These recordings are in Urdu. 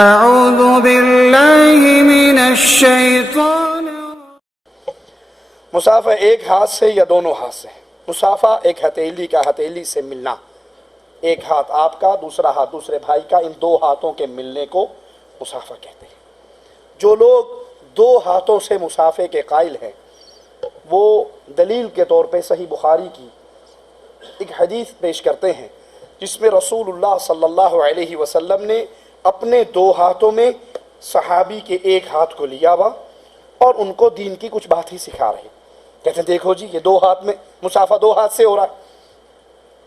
اعوذ باللہ من الشیطان. مسافہ ایک ہاتھ سے یا دونوں ہاتھ سے؟ مسافہ ایک ہتھیلی کا ہتھیلی سے ملنا، ایک ہاتھ آپ کا دوسرا ہاتھ دوسرے بھائی کا، ان دو ہاتھوں کے ملنے کو مسافہ کہتے ہیں. جو لوگ دو ہاتھوں سے مسافے کے قائل ہیں وہ دلیل کے طور پہ صحیح بخاری کی ایک حدیث پیش کرتے ہیں جس میں رسول اللہ صلی اللہ علیہ وسلم نے اپنے دو ہاتھوں میں صحابی کے ایک ہاتھ کو لیا ہوا اور ان کو دین کی کچھ بات ہی سکھا رہے. کہتے ہیں دیکھو جی یہ دو ہاتھ میں مسافہ دو ہاتھ سے ہو رہا ہے.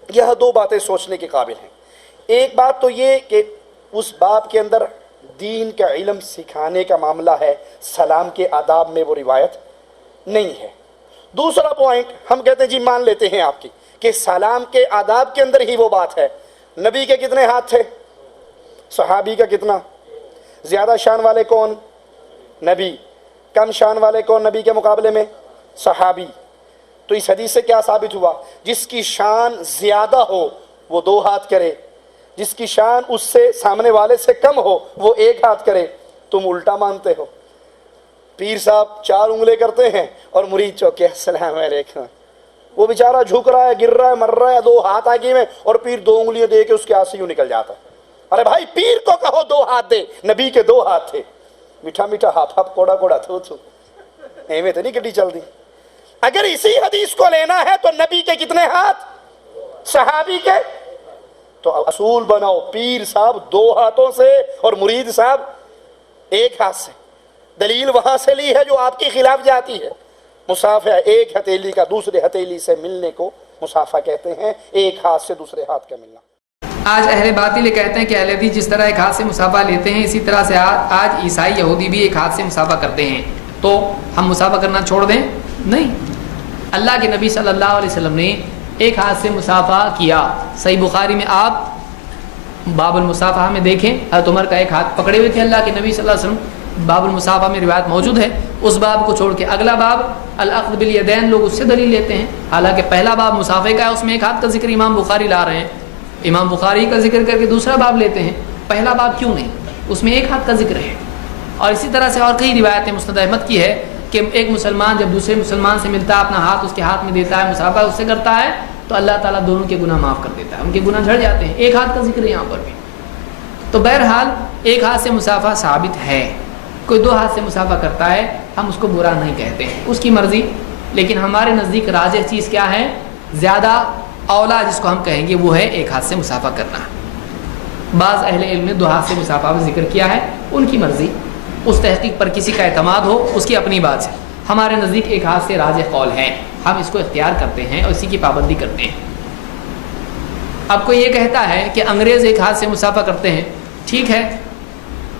یہ دو باتیں سوچنے کے قابل ہیں. ایک بات تو یہ کہ اس باب کے اندر دین کا علم سکھانے کا معاملہ ہے، سلام کے آداب میں وہ روایت نہیں ہے. دوسرا پوائنٹ ہم کہتے ہیں جی مان لیتے ہیں آپ کی کہ سلام کے آداب کے اندر ہی وہ بات ہے. نبی کے کتنے ہاتھ تھے؟ صحابی کا کتنا؟ زیادہ شان والے کون؟ نبی. کم شان والے کون نبی کے مقابلے میں؟ صحابی. تو اس حدیث سے کیا ثابت ہوا؟ جس کی شان زیادہ ہو وہ دو ہاتھ کرے، جس کی شان اس سے سامنے والے سے کم ہو وہ ایک ہاتھ کرے. تم الٹا مانتے ہو. پیر صاحب 4 انگلیں کرتے ہیں اور مرید چوکے السلام علیکم. وہ بیچارہ جھک رہا ہے، گر رہا ہے، مر رہا ہے، 2 ہاتھ آگے میں اور پیر 2 انگلیاں دے کے اس کے ہاتھ سے یوں نکل جاتا ہے. ارے بھائی پیر کو کہو 2 ہاتھ دے، نبی کے 2 ہاتھ تھے. میٹھا میٹھا ہاپ ہاپ کوڑا کوڑا تھو تھو ایویں تو نہیں گڈی چل دی. اگر اسی حدیث کو لینا ہے تو نبی کے کتنے ہاتھ؟ صحابی کے. تو اصول بناؤ، پیر صاحب 2 ہاتھوں سے اور مرید صاحب 1 ہاتھ سے. دلیل وہاں سے لی ہے جو آپ کی خلاف جاتی ہے. مسافہ ایک ہتھیلی کا دوسرے ہتھیلی سے ملنے کو مسافہ کہتے ہیں، ایک ہاتھ سے دوسرے ہاتھ کا ملنا. آج اہل باطل کہتے ہیں کہ اہل حدیث جس طرح ایک ہاتھ سے مسافہ لیتے ہیں اسی طرح سے آج عیسائی یہودی بھی ایک ہاتھ سے مسافہ کرتے ہیں. تو ہم مسافہ کرنا چھوڑ دیں؟ نہیں. اللہ کے نبی صلی اللہ علیہ وسلم نے ایک ہاتھ سے مسافہ کیا. صحیح بخاری میں آپ باب المصافحہ میں دیکھیں حضرت عمر کا ایک ہاتھ پکڑے ہوئے تھے اللہ کے نبی صلی اللہ علیہ وسلم. باب المصافحہ میں روایت موجود ہے. اس باب کو چھوڑ کے اگلا باب الاخذ بالیدین لوگ اس سے دلیل لیتے ہیں، حالانکہ پہلا باب مسافے کا ہے، اس میں ایک ہاتھ کا ذکر امام بخاری لا رہے ہیں. امام بخاری کا ذکر کر کے دوسرا باب لیتے ہیں. پہلا باب کیوں نہیں؟ اس میں ایک ہاتھ کا ذکر ہے. اور اسی طرح سے اور کئی روایتیں مسند احمد کی ہے کہ ایک مسلمان جب دوسرے مسلمان سے ملتا ہے اپنا ہاتھ اس کے ہاتھ میں دیتا ہے، مسافہ اس سے کرتا ہے تو اللہ تعالیٰ دونوں کے گناہ معاف کر دیتا ہے، ان کے گناہ جھڑ جاتے ہیں. ایک ہاتھ کا ذکر ہے یہاں پر بھی. تو بہرحال ایک ہاتھ سے مسافہ ثابت ہے. کوئی 2 ہاتھ سے مسافہ کرتا ہے ہم اس کو برا نہیں کہتے ہیں، اس کی مرضی. لیکن ہمارے نزدیک راجح چیز کیا ہے؟ زیادہ اولا جس کو ہم کہیں گے وہ ہے ایک ہاتھ سے مسافہ کرنا. بعض اہل علم نے 2 ہاتھ سے مسافہ بھی ذکر کیا ہے، ان کی مرضی. اس تحقیق پر کسی کا اعتماد ہو اس کی اپنی بات ہے. ہمارے نزدیک ایک ہاتھ سے راجح قول ہے، ہم اس کو اختیار کرتے ہیں اور اسی کی پابندی کرتے ہیں. اب کوئی یہ کہتا ہے کہ انگریز ایک ہاتھ سے مسافہ کرتے ہیں، ٹھیک ہے.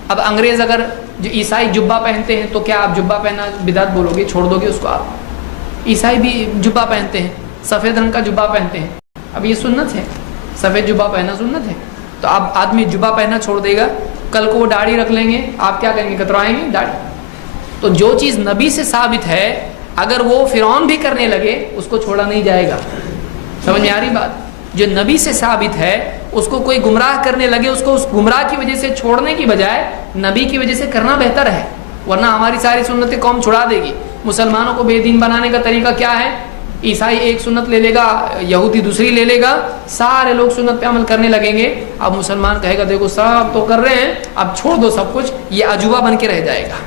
اب انگریز اگر جو عیسائی جبہ پہنتے ہیں تو کیا آپ جبہ پہننا بدعت بولو گے، چھوڑ دو گے اس کو؟ آپ عیسائی بھی جبہ پہنتے ہیں، سفید رنگ کا جبہ پہنتے ہیں. اب یہ سنت ہے، سفید جبہ پہننا سنت ہے. تو اب آدمی جبہ پہننا چھوڑ دے گا، کل کو وہ داڑھی رکھ لیں گے، آپ کیا کریں گے؟ کترائیں گے داڑھی. تو جو چیز نبی سے ثابت ہے اگر وہ فرعون بھی کرنے لگے اس کو چھوڑا نہیں جائے گا. سمجھ میں آ رہی بات؟ جو نبی سے ثابت ہے اس کو کوئی گمراہ کرنے لگے اس کو اس گمراہ کی وجہ سے چھوڑنے کی بجائے نبی کی وجہ سے کرنا بہتر ہے، ورنہ ہماری ساری سنتیں قوم چھڑا دے گی. مسلمانوں کو بے دین بنانے کا طریقہ کیا ہے؟ عیسائی ایک سنت لے لے گا، یہودی دوسری لے لے گا، سارے لوگ سنت پہ عمل کرنے لگیں گے. اب مسلمان کہے گا دیکھو سب تو کر رہے ہیں اب چھوڑ دو سب کچھ، یہ عجوبہ بن کے رہ جائے گا.